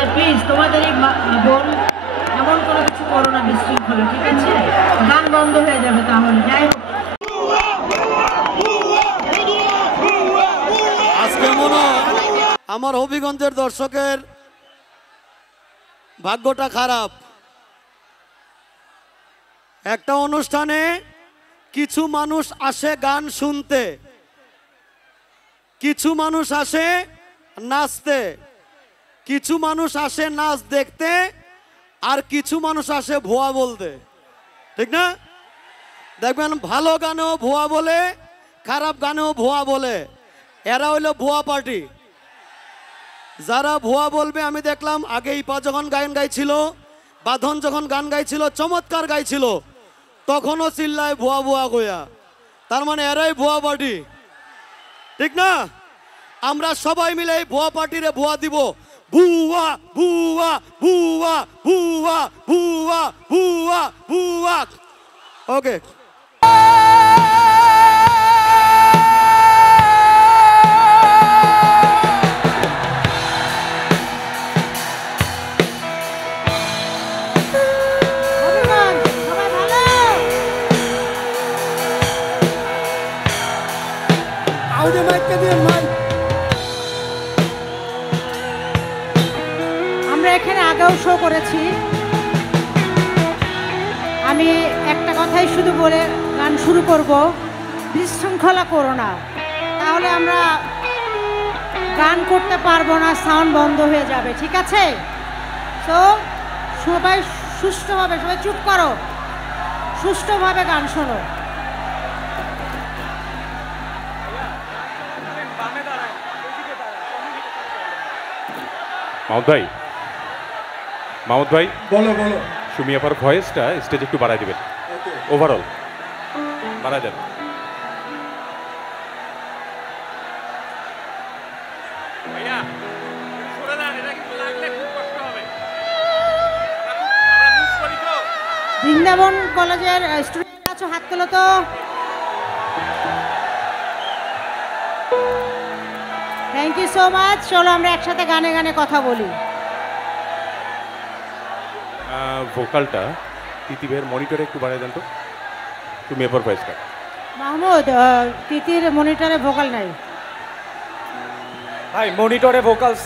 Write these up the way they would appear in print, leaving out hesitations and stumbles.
আচ্ছা প্লিজ তোমাদের এই বোন এমন কোনো কিছু করো না বিশৃঙ্খলা, ঠিক আছে? গান বন্ধ হয়ে যাবে তাহলে। যাই হোক, আজকে মনে হয় আমার হবিগঞ্জের দর্শকের ভাগ্যটা খারাপ। একটা অনুষ্ঠানে কিছু মানুষ আসে গান শুনতে, কিছু মানুষ আসে নাচতে, কিছু মানুষ আসে নাচ দেখতে, আর কিছু মানুষ আসে ভুয়া বলতে, ঠিক না? দেখবেন ভালো গানেও ভুয়া বলে, খারাপ গানেও ভুয়া বলে। এরা হইলো ভুয়া পার্টি। যারা ভুয়া বলবে, আমি দেখলাম আগে ইপা যখন গান গাইছিল, বাঁধন যখন গান গাইছিল, চমৎকার গাইছিল, তখনও চিল্লায় ভুয়া ভুয়া কইয়া। তার মানে এরাই ভুয়া পার্টি, ঠিক না? আমরা সবাই মিলে এই ভুয়া পার্টিরে ভুয়া দিব। ভুয়া ভুয়া ভুয়া ভুয়া ভুয়া ভুয়া ভুয়া। ওকে, আমরা এখানে আগেও শো করেছি। আমি একটা কথাই শুধু বলে গান শুরু করব, বিশৃঙ্খলা করো না, তাহলে আমরা গান করতে পারবো না, সাউন্ড বন্ধ হয়ে যাবে, ঠিক আছে? তো সবাই সুষ্ঠুভাবে, সবাই চুপ করো, সুষ্ঠুভাবে গান শোনো। মাহমুদ ভাই বলো বলো। সুমি আপার ভয়েসটা স্টেজ একটু বাড়াই দিবেন, ওভারঅল বাড়াই দেন। বৃন্দাবন কলেজের স্টুডেন্ট আছো, হাত তোলো তো। Thank you so much. চলো আমরা একসাথে গানে গানে কথা বলি। ভোকালটা তিতি ভাইয়ের মনিটরে একটু বাড়াই দেন তো, তুমি এরপর ভয়েসটা। মাহমুদ, তিতির মনিটরে ভোকাল নাই ভাই, মনিটরে ভোকালস।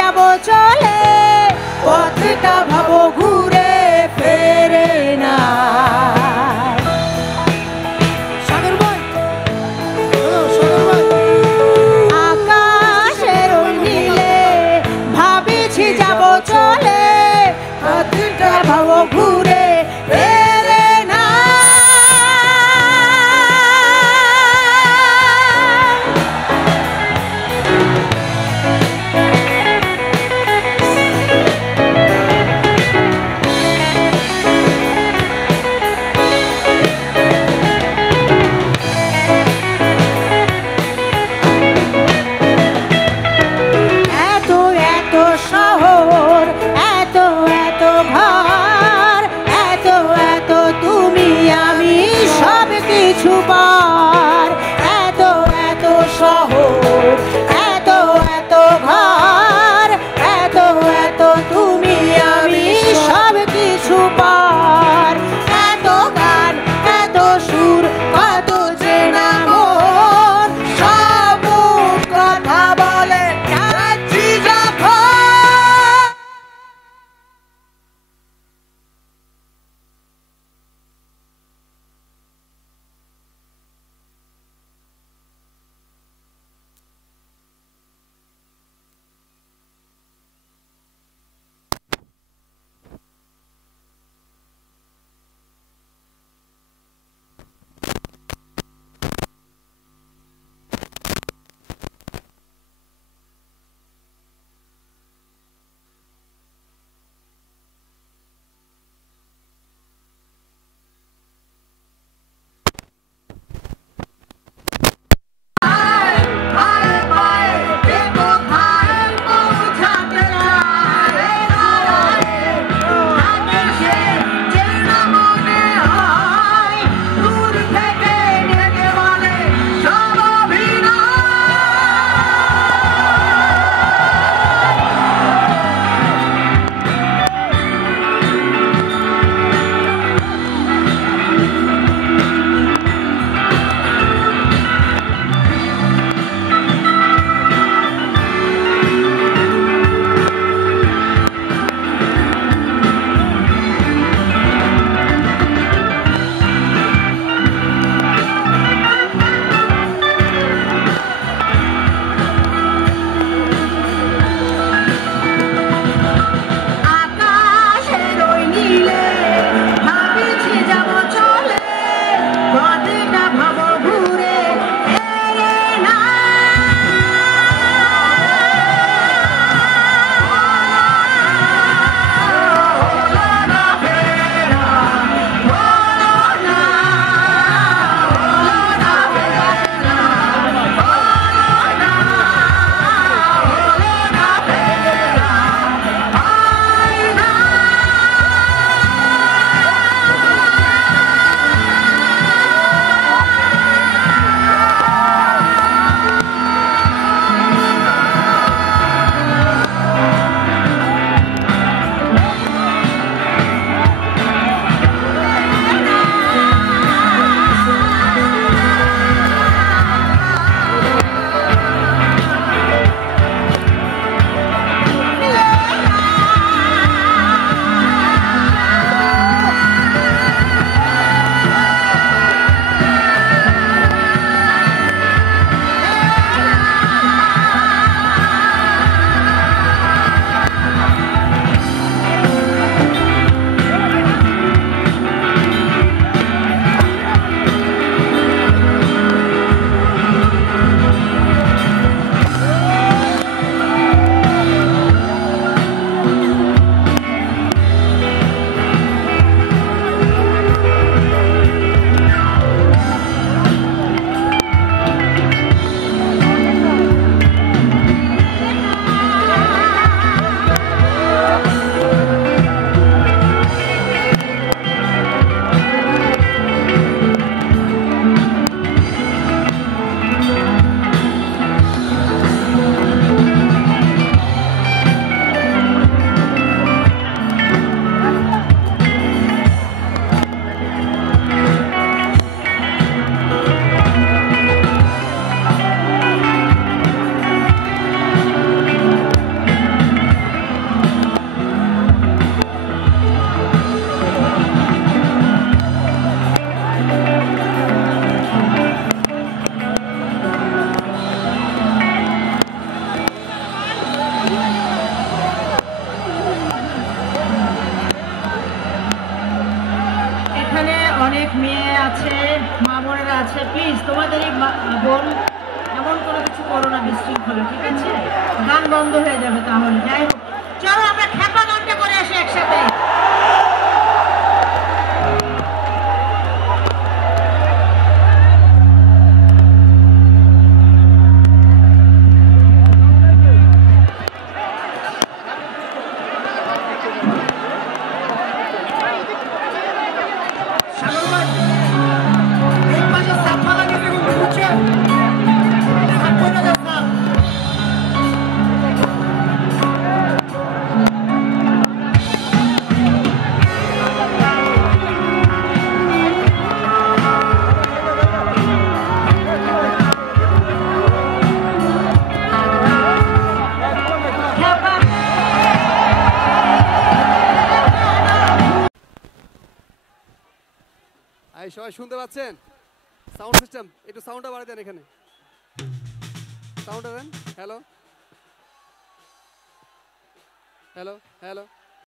যাব চলে, পথটা ভাবো ঘুরে ফেরে না। সাগর ভাই, সাগর ভাই, আকাশের ওই নীলে ভাবিছি যাব চলে, পথটা ভাবো ঘুরে ফেরে না। মেয়ে আছে, মা বোনেরা আছে, প্লিজ তোমাদের এই বোন এমন কোনো কিছু করো না বিশৃঙ্খলা, ঠিক আছে? গান বন্ধ হয়ে যাবে তাহলে। যাই হোক, চলো আমরা খ্যাপা গানটা করে আসি একসাথে। এই সবাই শুনতে পাচ্ছেন? সাউন্ড সিস্টেম একটু সাউন্ডটা বাড়িয়ে দেন, এখানে সাউন্ডটা দেন। Hello hello hello